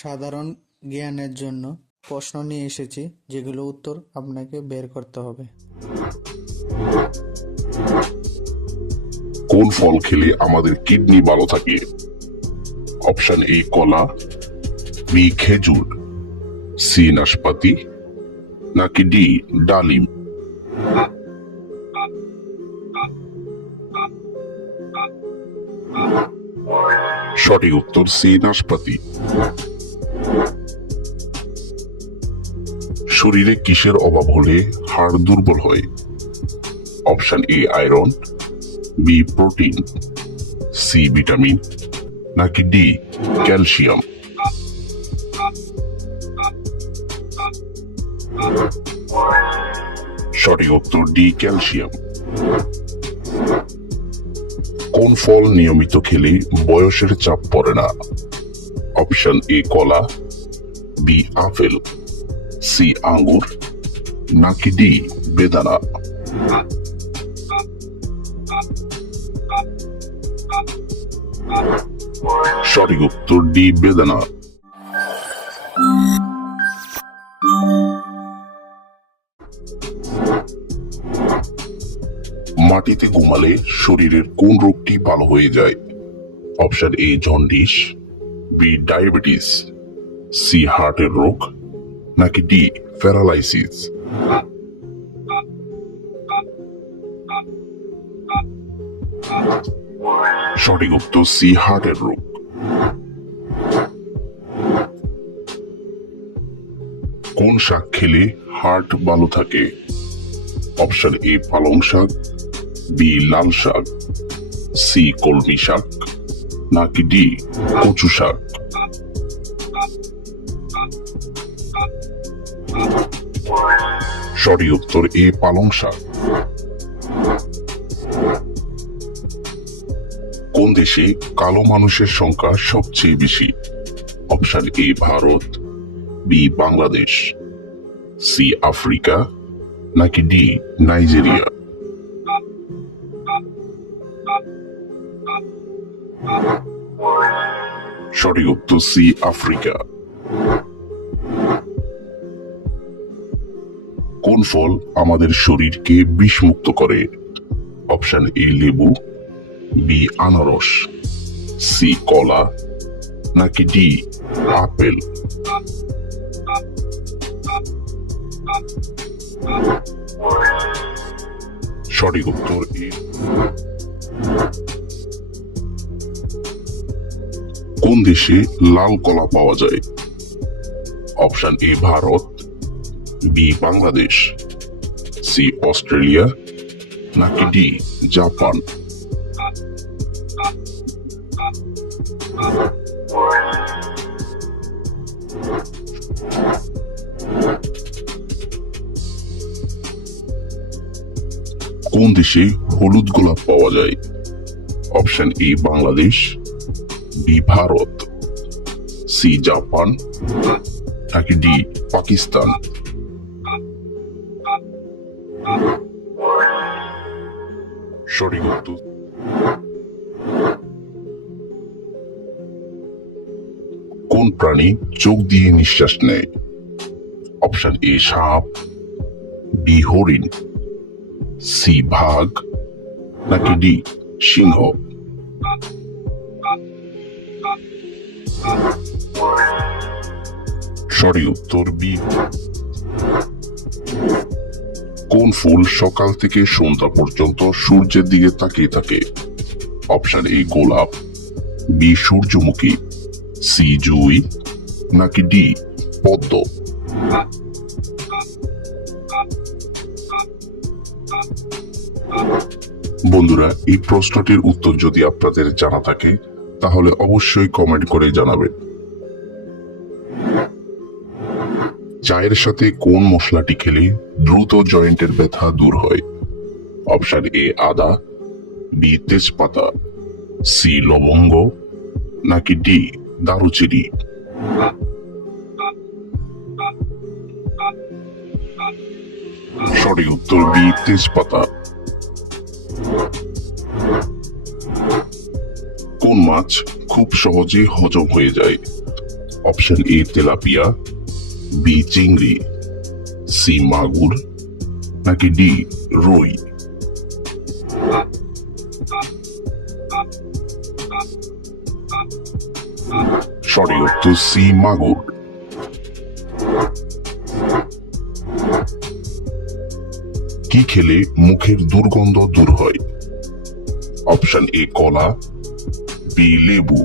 সাধারণ জ্ঞানের জন্য প্রশ্ন নিয়ে এসেছি, যেগুলো উত্তর আপনাকে বের করতে হবে। কোন ফল খেলে আমাদের কিডনি ভালো থাকে? অপশন এ কলা, বি খেজুর, সি নাশপাতি, নাকি ডি ডালিম? সঠিক উত্তর সি নাশপাতি। শরীরে কিসের অভাব হলে হাড় দুর্বল হয়? Option A iron, B protein, C vitamin, নাকি ডি ক্যালসিয়াম? সঠিক উত্তর ডি ক্যালসিয়াম। কোন ফল নিয়মিত খেলে বয়সের চাপ পড়ে না? অপশন এ কলা, বি আপেল, সি আঙ্গুর, নাকি ডি বেদানা? সঠিক উত্তর ডি বেদানা। মাটিতে ঘুমালে শরীরের কোন রোগটি ভালো হয়ে যায়? Option A jaundice, B diabetes, C হার্টের রোগ, নাকি ডি প্যারালাইসিস? সঠিক উত্তর সি হার্টের রোগ। কোন শাক খেলে হার্ট ভালো থাকে? অপশন এ পালং শাক, বি লাল শাক, সি কলমি শাক, নাকি ডি কচু শাক? সঠিক উত্তর এ পালং শাক। কোন দেশে কালো মানুষের সংখ্যা সবচেয়ে বেশি? Option A Bharat, B Bangladesh, C Africa, নাকি ডি নাইজেরিয়া? সঠিক উত্তর সি আফ্রিকা। কোন ফল আমাদের শরীরকে বিষমুক্ত করে? অপশন এ লেবু, বি আনারস, সি কলা, নাকি ডি আপেল? সঠিক উত্তর এ। কোন দেশে লাল কলা পাওয়া যায়? Option A Bharat, B Bangladesh, C Australia, নাকি ডি জাপান? কোন দেশে হলুদ গোলাপ পাওয়া যায়? Option A Bangladesh, B Bharat, C Japan, নাকি ডি পাকিস্তান? সঠিক উত্তর। কোন প্রাণী চোখ দিয়ে নিঃশ্বাস নেয়? অপশন এ সাপ, বি হরিণ, সি বাঘ, নাকি ডি সিংহ? সঠিক উত্তর বি। কোন ফুল সকাল থেকে সন্ধ্যা পর্যন্ত সূর্যের দিকে তাকিয়ে থাকে? অপশন এ গোলাপ, বি সূর্যমুখী, সি জুঁই, নাকি ডি পদ্ম? বন্ধুরা, এই প্রশ্নটির উত্তর যদি আপনাদের জানা থাকে তাহলে অবশ্যই কমেন্ট করে জানাবেন। চায়ের সাথে কোন মশলাটি খেলে দ্রুত জয়েন্টের ব্যথা দূর হয়? অপশন এ আদা, বি তেজপাতা, সি লবঙ্গ, নাকি ডি দারুচিনি? সঠিক উত্তর বি তেজপাতা। কোন মাছ খুব সহজে হজম হয়ে যায়? অপশন এ তেলাপিয়া, বি চিংড়ি, সি মাগুর, নাকি ডি রুই? সঠিক উত্তর সি মাগুর। কি খেলে মুখের দুর্গন্ধ দূর হয়? অপশন এ কলা, বি লেবু,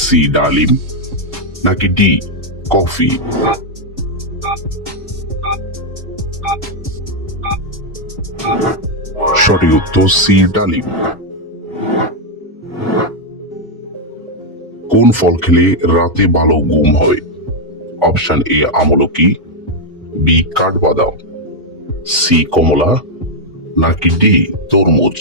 সি ডালিম, নাকি ডি কফি? সঠিক উত্তর সি ডালিম। কোন ফল খেলে রাতে ভালো ঘুম হয়? অপশন এ আমলকি, বি কাঠবাদাম, সি কমলা, নাকি ডি তরমুজ?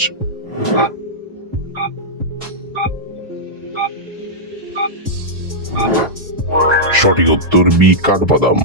সঠিক উত্তর বি কাঠবাদাম।